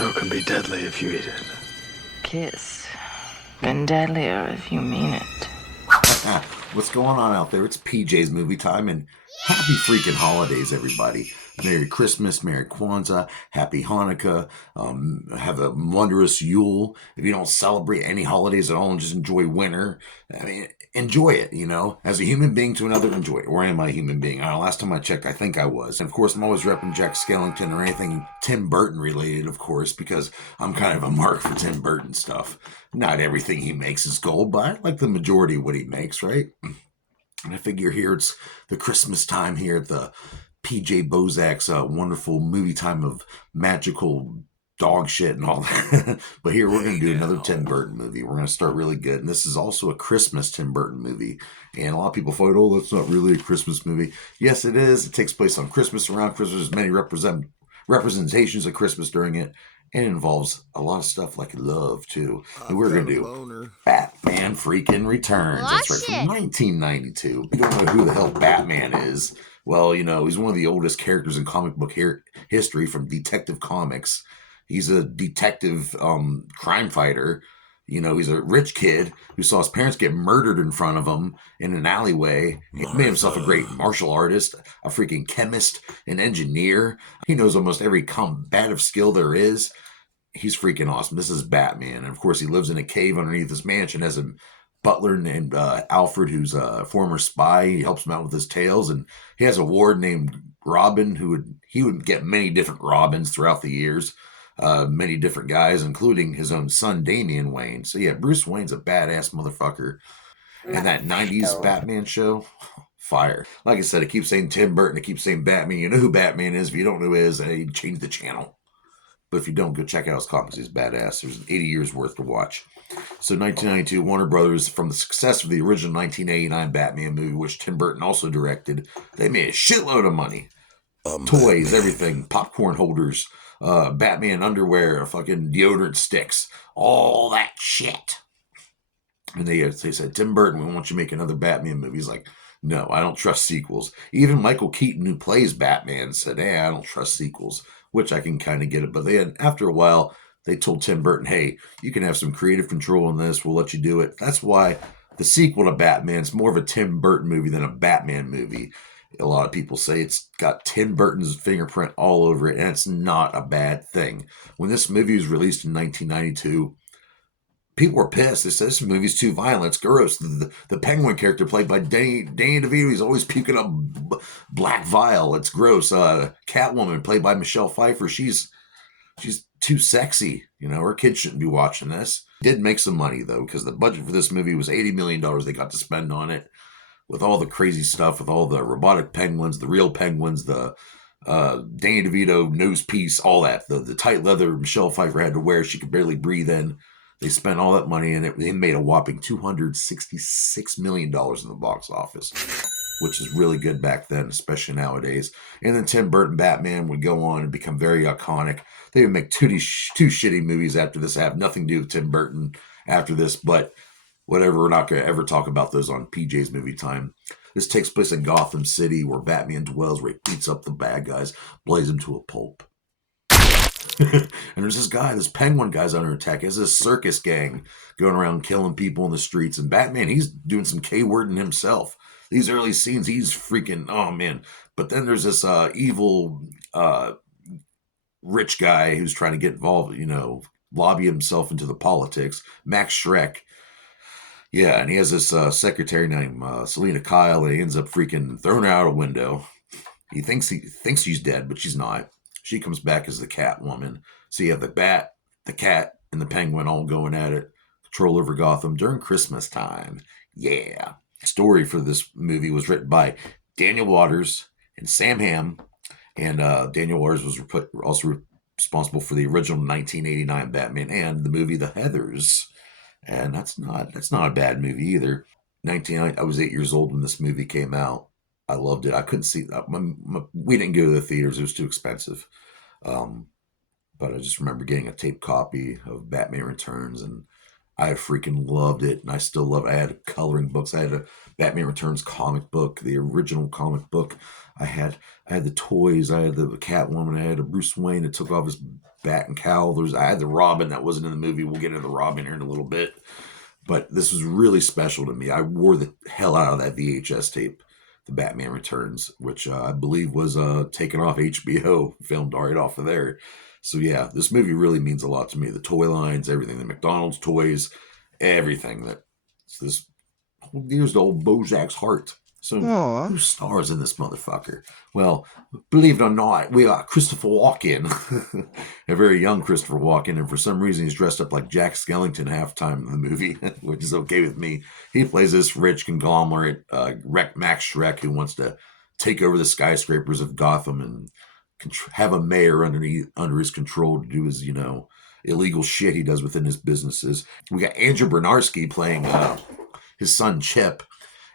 Mistletoe can be deadly if you eat it. Kiss. Been deadlier if you mean it. What's going on out there? It's PJ's movie time, and happy freaking holidays, everybody. Merry Christmas, Merry Kwanzaa, Happy Hanukkah, have a wondrous Yule. If you don't celebrate any holidays at all and just enjoy winter, I mean, enjoy it, you know? As a human being to another, enjoy it. Or am I a human being? Last time I checked, I think I was. And of course, I'm always repping Jack Skellington or anything Tim Burton related, of course, because I'm kind of a mark for Tim Burton stuff. Not everything he makes is gold, but I like the majority of what he makes, right? And I figure here it's the Christmas time here at the PJ Bozak's wonderful movie time of magical dog shit and all that. But here we're going to do another Tim Burton movie. We're going to start really good. And this is also a Christmas Tim Burton movie. And a lot of people fight, oh, that's not really a Christmas movie. Yes, it is. It takes place on Christmas, around Christmas. There's many representations of Christmas during it. And it involves a lot of stuff like love, too. And we're going to do Batman freaking Returns. That's right, from 1992. You don't know who the hell Batman is. Well, you know, he's one of the oldest characters in comic book history from Detective Comics. He's a detective crime fighter. You know, he's a rich kid who saw his parents get murdered in front of him in an alleyway. He made himself a great martial artist, a freaking chemist, an engineer. He knows almost every combative skill there is. He's freaking awesome. This is Batman. And of course, he lives in a cave underneath his mansion as a butler named Alfred, who's a former spy. He helps him out with his tales. And he has a ward named Robin, he would get many different Robins throughout the years. Many different guys, including his own son, Damian Wayne. So yeah, Bruce Wayne's a badass motherfucker. And that 90s Batman show, fire. Like I said, I keep saying Tim Burton, I keep saying Batman. You know who Batman is. If you don't know who he is, I change the channel. But if you don't, go check out his comics. He's badass. There's 80 years worth to watch. So 1992, Warner Brothers, from the success of the original 1989 Batman movie, which Tim Burton also directed, they made a shitload of money. Toys, everything, popcorn holders, Batman underwear, fucking deodorant sticks, all that shit. And they said, Tim Burton, we want you to make another Batman movie. He's like, no, I don't trust sequels. Even Michael Keaton, who plays Batman, said, hey, I don't trust sequels, which I can kind of get it. But then after a while, they told Tim Burton, hey, you can have some creative control on this. We'll let you do it. That's why the sequel to Batman is more of a Tim Burton movie than a Batman movie. A lot of people say it's got Tim Burton's fingerprint all over it, and it's not a bad thing. When this movie was released in 1992, people were pissed. They said, this movie's too violent. It's gross. The Penguin character played by Danny DeVito, he's always puking up black vial. It's gross. Catwoman played by Michelle Pfeiffer, she's too sexy. You know, her kids shouldn't be watching this. Did make some money, though, because the budget for this movie was $80 million they got to spend on it. With all the crazy stuff, with all the robotic penguins, the real penguins, the Danny DeVito nose piece, all that. The tight leather Michelle Pfeiffer had to wear, she could barely breathe in. They spent all that money, and they made a whopping $266 million in the box office, which is really good back then, especially nowadays. And then Tim Burton Batman would go on and become very iconic. They would make two shitty movies after this. Have nothing to do with Tim Burton after this, but whatever, we're not going to ever talk about those on PJ's Movie Time. This takes place in Gotham City, where Batman dwells, where he beats up the bad guys, blaze them to a pulp. And there's this penguin guy's under attack. There's this circus gang going around killing people in the streets. And Batman, he's doing some K-wording himself. These early scenes, he's freaking, oh man. But then there's this evil rich guy who's trying to get involved, you know, lobby himself into the politics. Max Schreck. Yeah, and he has this secretary named Selena Kyle, and he ends up freaking throwing her out a window. He thinks she's dead, but she's not. She comes back as the Catwoman. So you have the Bat, the Cat, and the Penguin all going at it. Control over Gotham during Christmas time. Yeah. The story for this movie was written by Daniel Waters and Sam Hamm. And Daniel Waters was also responsible for the original 1989 Batman and the movie The Heathers. And that's not a bad movie either. I was 8 years old when this movie came out. I loved it. I couldn't see that. We didn't go to the theaters. It was too expensive. But I just remember getting a tape copy of Batman Returns, and I freaking loved it, and I still love it. I had coloring books. I had a Batman Returns comic book, the original comic book. I had I had the toys. I had the Catwoman. I had a Bruce Wayne that took off his bat and cowl. I had the Robin that wasn't in the movie. We'll get into the Robin here in a little bit. But this was really special to me. I wore the hell out of that VHS tape, The Batman Returns, which I believe was taken off HBO, filmed right off of there. So yeah, this movie really means a lot to me. The toy lines, everything, the McDonald's toys, everything. That this here's the old Bojak's heart. So Aw. who stars in this motherfucker? Well, believe it or not, we got Christopher Walken, a very young Christopher Walken, and for some reason he's dressed up like Jack Skellington half time in the movie, which is okay with me. He plays this rich conglomerate, Max Schreck, who wants to take over the skyscrapers of Gotham and have a mayor under his control to do his, illegal shit he does within his businesses. We got Andrew Bernarski playing his son Chip.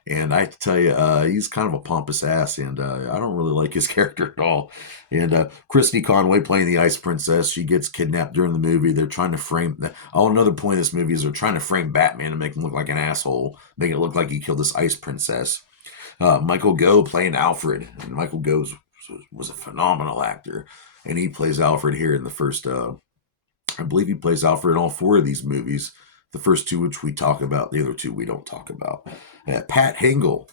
And I have to tell you, he's kind of a pompous ass, and I don't really like his character at all. And Christy Conway playing the Ice Princess, she gets kidnapped during the movie. They're trying to frame... another point of this movie is they're trying to frame Batman and make him look like an asshole, make it look like he killed this Ice Princess. Michael Gough playing Alfred, and Michael Gough was a phenomenal actor, and he plays Alfred here in the first... I believe he plays Alfred in all 4 of these movies. The first 2, which we talk about, the other 2 we don't talk about. Pat Hingle,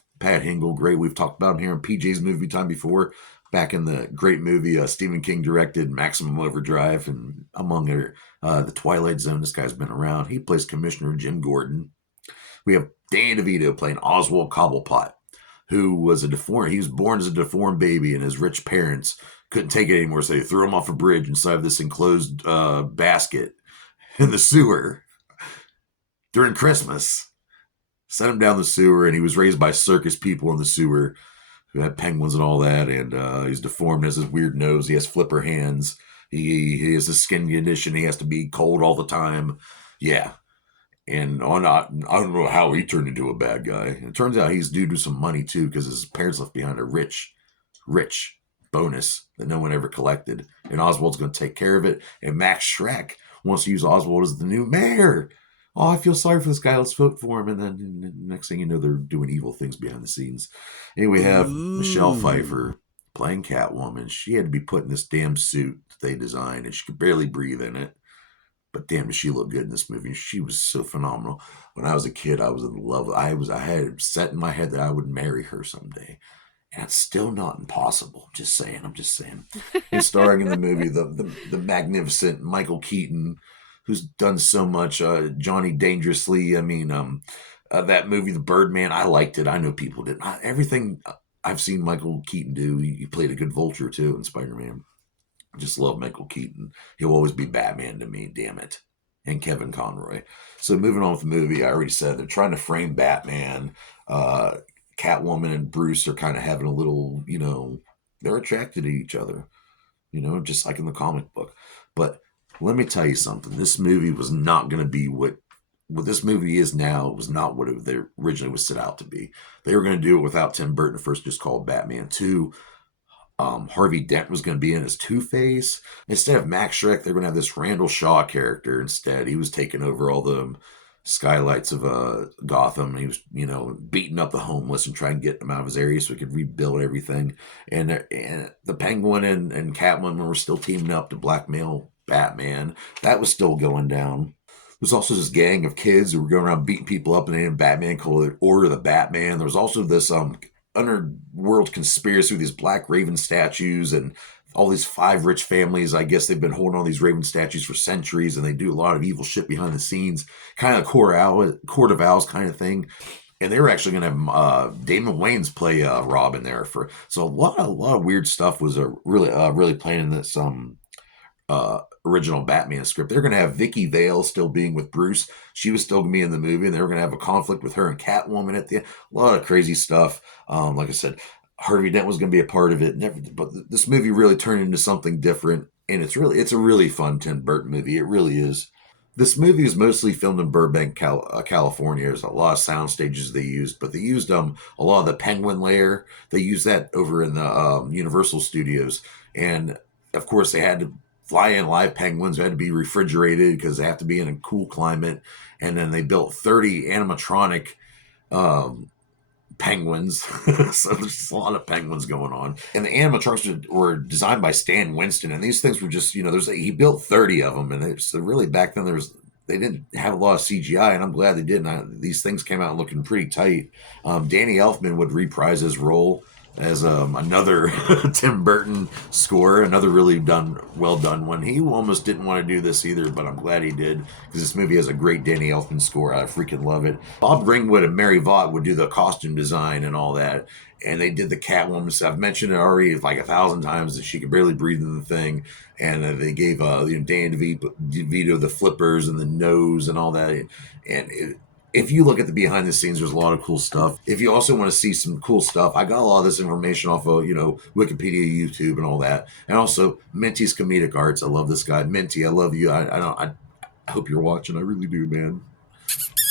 great. We've talked about him here in PJ's movie time before. Back in the great movie Stephen King directed, Maximum Overdrive, and among other, The Twilight Zone. This guy's been around. He plays Commissioner Jim Gordon. We have Dan DeVito playing Oswald Cobblepot, who was he was born as a deformed baby, and his rich parents couldn't take it anymore, so they threw him off a bridge inside of this enclosed basket in the sewer during Christmas. Sent him down the sewer, and he was raised by circus people in the sewer who had penguins and all that, and he's deformed, has his weird nose, he has flipper hands, he has a skin condition, he has to be cold all the time. Yeah. And I don't know how he turned into a bad guy. It turns out he's due to some money, too, because his parents left behind a rich bonus that no one ever collected. And Oswald's going to take care of it, and Max Schreck wants to use Oswald as the new mayor. Oh, I feel sorry for this guy. Let's vote for him. And then next thing you know, they're doing evil things behind the scenes. And we have Michelle Pfeiffer playing Catwoman. She had to be put in this damn suit that they designed, and she could barely breathe in it. But damn, does she look good in this movie. She was so phenomenal. When I was a kid, I was in love. I had it set in my head that I would marry her someday. And it's still not impossible. I'm just saying. And starring in the movie, the magnificent Michael Keaton, who's done so much. Johnny Dangerously. I mean, that movie, The Birdman, I liked it. I know people didn't. Everything I've seen Michael Keaton do, he played a good Vulture, too, in Spider-Man. I just love Michael Keaton. He'll always be Batman to me, damn it. And Kevin Conroy. So moving on with the movie, I already said they're trying to frame Batman. Catwoman and Bruce are kind of having a little, they're attracted to each other, just like in the comic book. But let me tell you something. This movie was not going to be what this movie is now. It was not what they originally was set out to be. They were going to do it without Tim Burton, first just called Batman 2. Harvey Dent was going to be in as Two-Face. Instead of Max Schreck, they're going to have this Randall Shaw character instead. He was taking over all the skylights of Gotham. He was, beating up the homeless and trying to get them out of his area so he could rebuild everything. And the Penguin and Catwoman were still teaming up to blackmail Batman. That was still going down. There's also this gang of kids who were going around beating people up, and then Batman called it Order the Batman. There was also this underworld conspiracy with these Black Raven statues and all these 5 rich families. I guess they've been holding on these Raven statues for centuries, and they do a lot of evil shit behind the scenes, kind of Court of Owls kind of thing. And they were actually going to have Damon Wayans play Robin there so a lot of weird stuff was really playing in this original Batman script. They're going to have Vicky Vale still being with Bruce. She was still going to be in the movie, and they were going to have a conflict with her and Catwoman at the end. A lot of crazy stuff. Like I said, Harvey Dent was going to be a part of it, but this movie really turned into something different, and it's a really fun Tim Burton movie. It really is. This movie is mostly filmed in Burbank, California. There's a lot of sound stages they used, but they used a lot of the Penguin layer. They used that over in the Universal Studios, and of course they had to fly-in live penguins who had to be refrigerated because they have to be in a cool climate. And then they built 30 animatronic um, penguins. So there's just a lot of penguins going on. And the animatronics were designed by Stan Winston, and these things were just, he built 30 of them, and so really back then they didn't have a lot of CGI, and I'm glad they did. These things came out looking pretty tight. Danny Elfman would reprise his role as another Tim Burton score, another really well done one. He almost didn't want to do this either, but I'm glad he did because this movie has a great Danny Elfman score. I freaking love it. Bob Ringwood and Mary Vaught would do the costume design and all that, and they did the Catwoman stuff. I've mentioned it already like 1,000 times that she could barely breathe in the thing, and they gave Danny DeVito the flippers and the nose and all that, and if you look at the behind the scenes, there's a lot of cool stuff. If you also want to see some cool stuff, I got a lot of this information off of, Wikipedia, YouTube, and all that. And also Minty's Comedic Arts. I love this guy. Minty, I love you. I hope you're watching. I really do, man.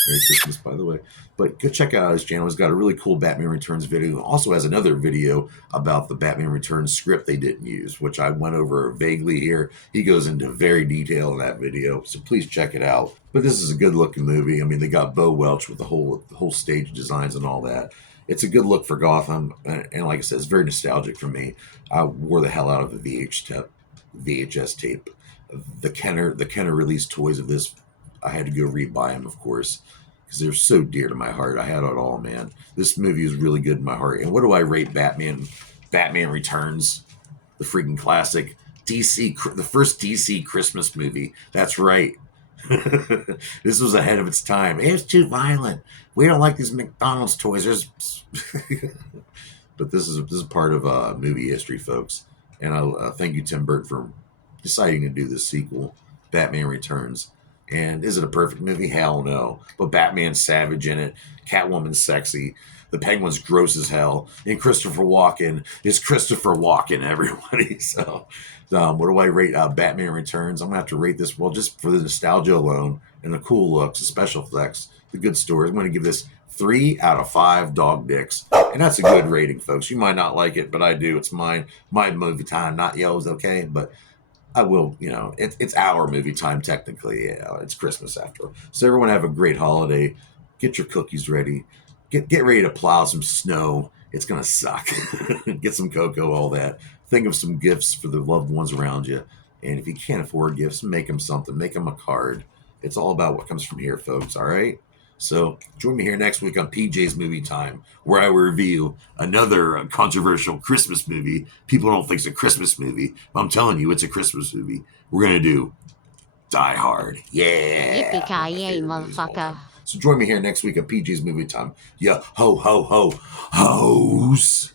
Merry Christmas, by the way. But go check out his channel. He's got a really cool Batman Returns video. Also has another video about the Batman Returns script they didn't use, which I went over vaguely here. He goes into very detail in that video, so please check it out. But this is a good-looking movie. I mean, they got Bo Welch with the whole stage designs and all that. It's a good look for Gotham, and like I said, it's very nostalgic for me. I wore the hell out of the VHS tape. The Kenner released toys of this. I had to go rebuy them, of course, because they're so dear to my heart. I had it all, man. This movie is really good in my heart. And what do I rate Batman Returns, the freaking classic DC, the first DC Christmas movie? That's right. This was ahead of its time. It was too violent. We don't like these McDonald's toys. But this is part of movie history, folks. And I thank you, Tim Burton, for deciding to do this sequel, Batman Returns. And is it a perfect movie? Hell no. But Batman's savage in it. Catwoman's sexy. The Penguin's gross as hell. And Christopher Walken is Christopher Walken, everybody. So what do I rate Batman Returns? I'm going to have to rate this, well, just for the nostalgia alone and the cool looks, the special effects, the good stories. I'm going to give this 3 out of 5 dog dicks. And that's a good rating, folks. You might not like it, but I do. It's mine. My movie time, not yours, okay? But I will, it's our movie time technically. It's Christmas after all. So everyone have a great holiday. Get your cookies ready. Get ready to plow some snow. It's going to suck. Get some cocoa, all that. Think of some gifts for the loved ones around you. And if you can't afford gifts, make them something. Make them a card. It's all about what comes from here, folks, all right? So join me here next week on PJ's Movie Time, where I will review another controversial Christmas movie. People don't think it's a Christmas movie, but I'm telling you, it's a Christmas movie. We're going to do Die Hard. Yeah. Yippee-ki-yay, motherfucker. So join me here next week on PJ's Movie Time. Yeah, ho, ho, ho, hoes.